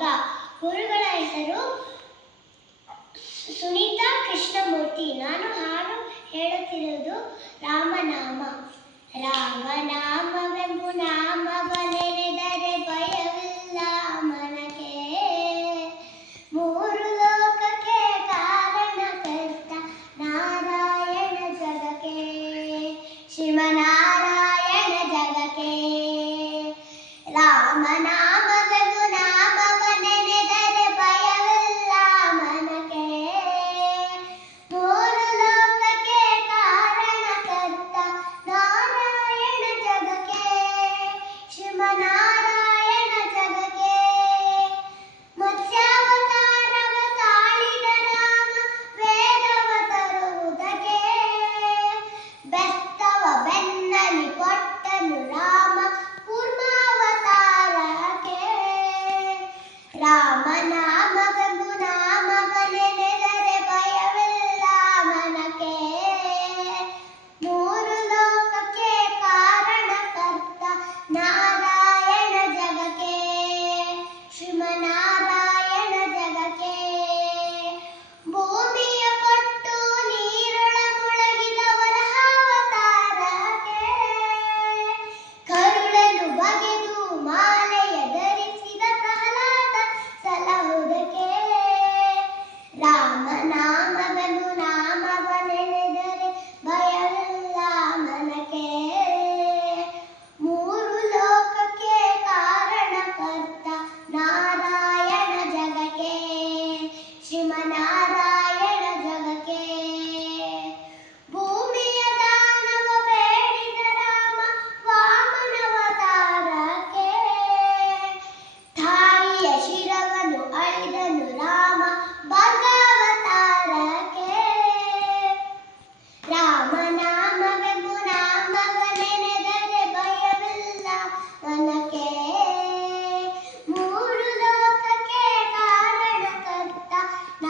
ಶಿವಮೊಗ್ಗ ಗುರುಗಳ ಹೆಸರು ಸುನೀತಾ ಕೃಷ್ಣಮೂರ್ತಿ. ನಾನು ಹಾಡು ಹೇಳುತ್ತಿರುವುದು ರಾಮನಾಮ. Anna mother.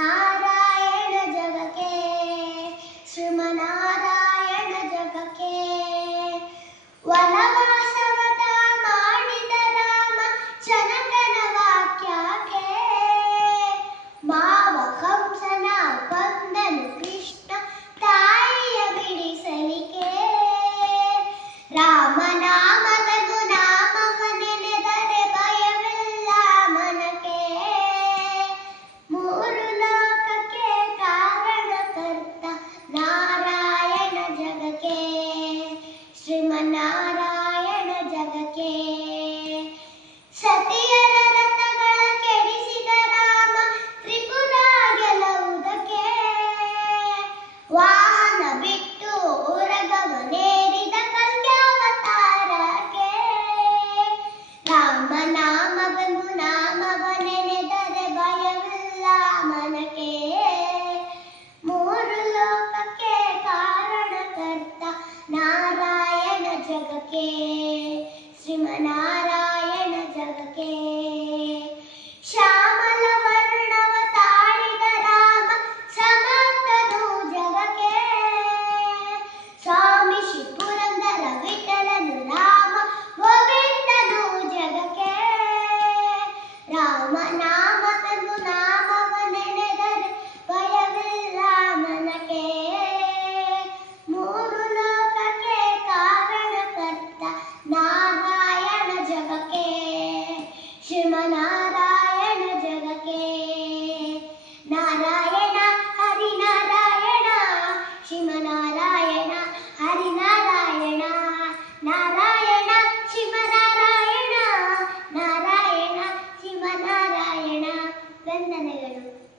Now